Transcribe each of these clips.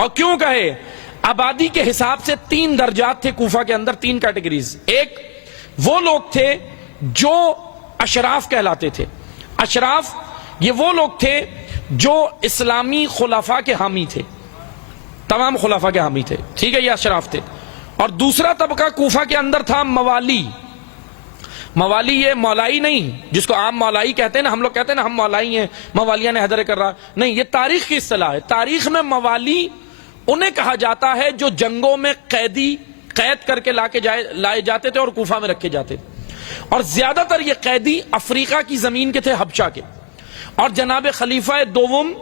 اور کیوں کہے؟ آبادی کے حساب سے 3 درجات تھے کوفہ کے اندر، 3 کیٹیگریز۔ ایک وہ لوگ تھے جو اشراف کہلاتے تھے۔ اشراف یہ وہ لوگ تھے جو اسلامی خلفاء کے حامی تھے، تمام خلفاء کے حامی تھے، ٹھیک ہے، یہ اشراف تھے۔ اور دوسرا طبقہ کوفہ کے اندر تھا موالی۔ موالی یہ مولائی نہیں جس کو عام مولائی کہتے ہیں نا، ہم لوگ کہتے ہیں نا ہم مولائی ہیں، موالیہ نے حیدر کر رہا، نہیں، یہ تاریخ کی اصطلاح ہے۔ تاریخ میں موالی انہیں کہا جاتا ہے جو جنگوں میں قید کر کے لائے جاتے تھے اور کوفہ میں رکھے جاتے تھے، اور زیادہ تر یہ قیدی افریقہ کی زمین کے تھے، حبشہ کے۔ اور جناب خلیفہ دوم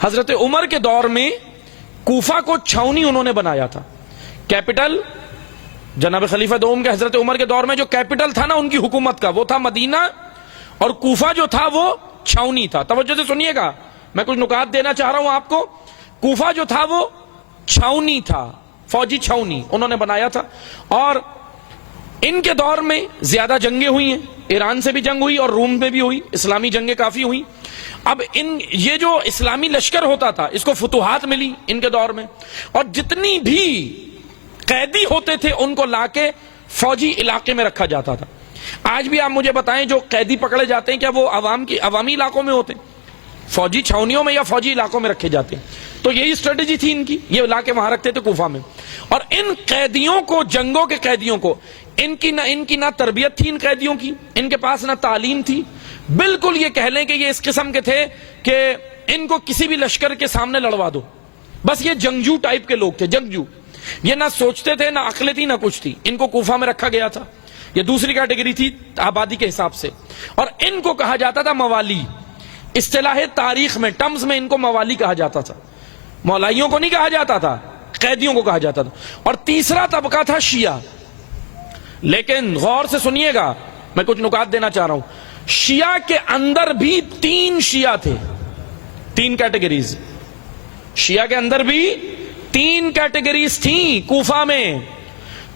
حضرت عمر کے دور میں کوفہ کو چھاؤنی انہوں نے بنایا تھا، کیپٹل۔ جناب خلیفہ دوم کے حضرت عمر کے دور میں جو کیپٹل تھا نا ان کی حکومت کا، وہ تھا مدینہ، اور کوفہ جو تھا وہ چھاؤنی تھا۔ توجہ سے سنیے گا، میں کچھ نکات دینا چاہ رہا ہوں آپ کو۔ کوفہ جو تھا وہ چھاؤنی تھا، فوجی چھاؤنی انہوں نے بنایا تھا۔ اور ان کے دور میں زیادہ جنگیں ہوئی ہیں، ایران سے بھی جنگ ہوئی اور روم میں بھی ہوئی، اسلامی جنگیں کافی ہوئی۔ اب یہ جو اسلامی لشکر ہوتا تھا اس کو فتوحات ملی ان کے دور میں، اور جتنی بھی قیدی ہوتے تھے ان کو لا کے فوجی علاقے میں رکھا جاتا تھا۔ آج بھی آپ مجھے بتائیں جو قیدی پکڑے جاتے ہیں کیا وہ عوامی علاقوں میں ہوتے ہیں؟ فوجی چھاؤنیوں میں یا فوجی علاقوں میں رکھے جاتے ہیں؟ تو یہی اسٹریٹجی تھی ان کی، یہ لا کے وہاں رکھتے تھے کوفہ میں۔ اور ان قیدیوں کو، جنگوں کے قیدیوں کو، ان کی نہ تربیت تھی ان قیدیوں کی، ان کے پاس نہ تعلیم تھی، بالکل یہ کہہ لیں کہ یہ اس قسم کے تھے کہ ان کو کسی بھی لشکر کے سامنے لڑوا دو، بس یہ جنگجو ٹائپ کے لوگ تھے، جنگجو۔ یہ نہ سوچتے تھے، نہ عقل تھی، نہ کچھ تھی۔ ان کو کوفہ میں رکھا گیا تھا، یہ دوسری کیٹیگری تھی آبادی کے حساب سے۔ اور ان کو کہا جاتا تھا موالی، اصطلاح تاریخ میں، ٹرمز میں ان کو موالی کہا جاتا تھا، مولائیوں کو نہیں کہا جاتا تھا، قیدیوں کو کہا جاتا تھا۔ اور تیسرا طبقہ تھا شیعہ۔ لیکن غور سے سنیے گا، میں کچھ نکات دینا چاہ رہا ہوں۔ شیعہ کے اندر بھی 3 شیعہ تھے، 3 کیٹیگریز۔ شیعہ کے اندر بھی 3 کیٹیگریز تھیں کوفہ میں۔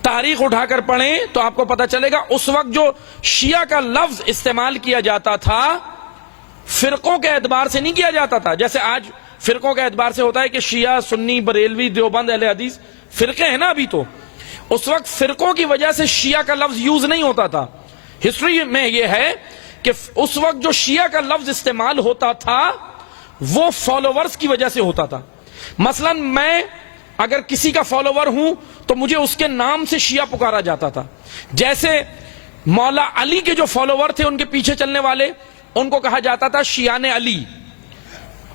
تاریخ اٹھا کر پڑھیں تو آپ کو پتا چلے گا اس وقت جو شیعہ کا لفظ استعمال کیا جاتا تھا فرقوں کے اعتبار سے نہیں کیا جاتا تھا، جیسے آج فرقوں کے اعتبار سے ہوتا ہے کہ شیعہ، سنی، بریلوی، دیوبند، اہل حدیث فرقے ہیں نا ابھی۔ تو اس وقت فرقوں کی وجہ سے شیعہ کا لفظ یوز نہیں ہوتا تھا۔ ہسٹری میں یہ ہے کہ اس وقت جو شیعہ کا لفظ استعمال ہوتا تھا وہ فالوورز کی وجہ سے ہوتا تھا۔ مثلا میں اگر کسی کا فالوور ہوں تو مجھے اس کے نام سے شیعہ پکارا جاتا تھا۔ جیسے مولا علی کے جو فالوور تھے، ان کے پیچھے چلنے والے، ان کو کہا جاتا تھا شیعان علی۔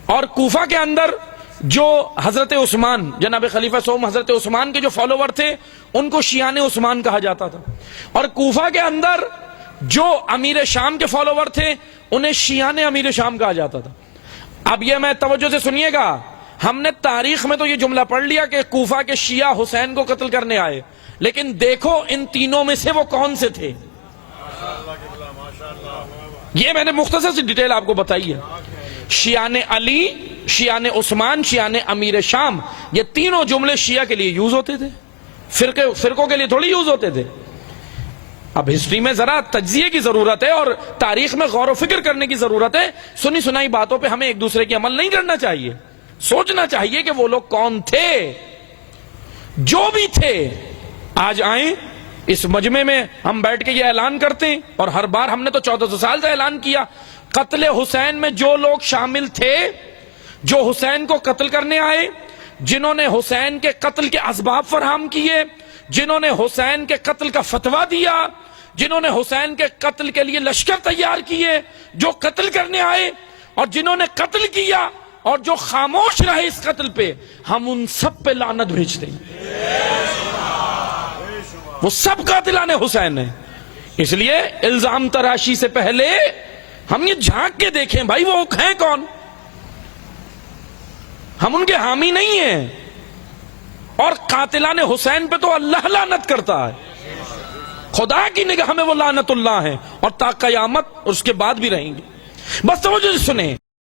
اور کوفہ کے اندر جو حضرت عثمان، جناب خلیفہ سوم حضرت عثمان کے جو فالوور تھے ان کو شیعان عثمان کہا جاتا تھا۔ اور کوفہ کے اندر جو امیر شام کے فالوور تھے انہیں شیعان امیر شام کہا جاتا تھا۔ اب یہ میں توجہ سے سنیے گا، ہم نے تاریخ میں تو یہ جملہ پڑھ لیا کہ کوفہ کے شیعہ حسین کو قتل کرنے آئے، لیکن دیکھو ان تینوں میں سے وہ کون سے تھے، یہ میں نے مختصر سی ڈیٹیل آپ کو بتائی ہے۔ شیعان علی، شیعان عثمان، شیعان امیر شام، یہ تینوں جملے شیعہ کے لیے یوز ہوتے تھے، فرقوں کے لیے تھوڑی یوز ہوتے تھے۔ اب ہسٹری میں ذرا تجزیے کی ضرورت ہے اور تاریخ میں غور و فکر کرنے کی ضرورت ہے۔ سنی سنائی باتوں پہ ہمیں ایک دوسرے کی عمل نہیں کرنا چاہیے، سوچنا چاہیے کہ وہ لوگ کون تھے، جو بھی تھے۔ آج آئیں اس مجمع میں ہم بیٹھ کے یہ اعلان کرتے ہیں، اور ہر بار ہم نے تو 1400 سال سے اعلان کیا، قتل حسین میں جو لوگ شامل تھے، جو حسین کو قتل کرنے آئے، جنہوں نے حسین کے قتل کے اسباب فراہم کیے، جنہوں نے حسین کے قتل کا فتویٰ دیا، جنہوں نے حسین کے قتل کے لیے لشکر تیار کیے، جو قتل کرنے آئے اور جنہوں نے قتل کیا اور جو خاموش رہے اس قتل پہ، ہم ان سب پہ لعنت بھیجتے ہیں۔ وہ سب قاتلان حسین ہیں۔ اس لیے الزام تراشی سے پہلے ہم یہ جھانک کے دیکھیں بھائی وہ ہیں کون، ہم ان کے حامی نہیں ہیں۔ اور قاتلان حسین پہ تو اللہ لعنت کرتا ہے، خدا کی نگاہ میں وہ لعنت اللہ ہیں، اور تا قیامت اس کے بعد بھی رہیں گے۔ بس توجہ سے سنیں۔